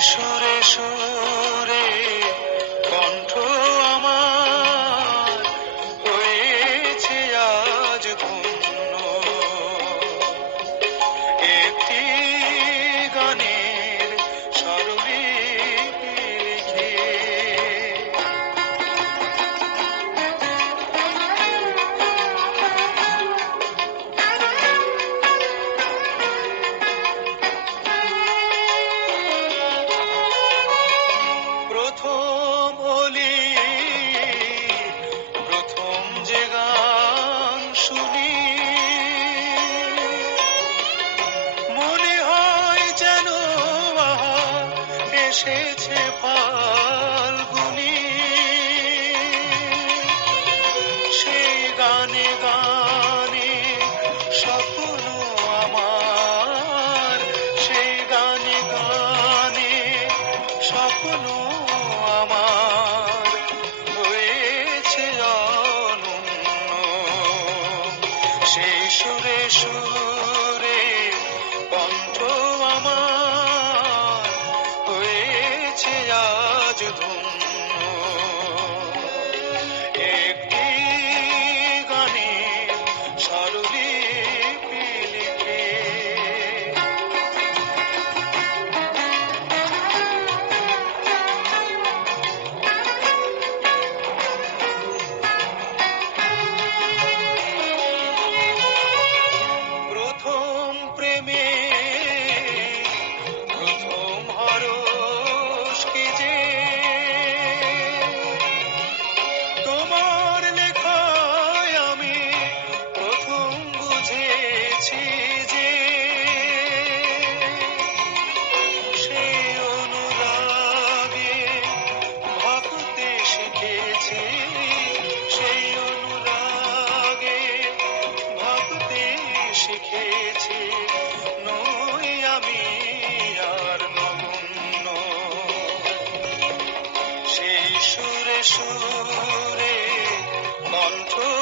সুরে সুর এসেছে ফাল্গুনি। সেই গানে গানে স্বপ্ন আমার। সেই গানে গানে স্বপ্ন আমার। হয়েছে অনন্য। সেই সুরে সুরে সুরে মন্ত্র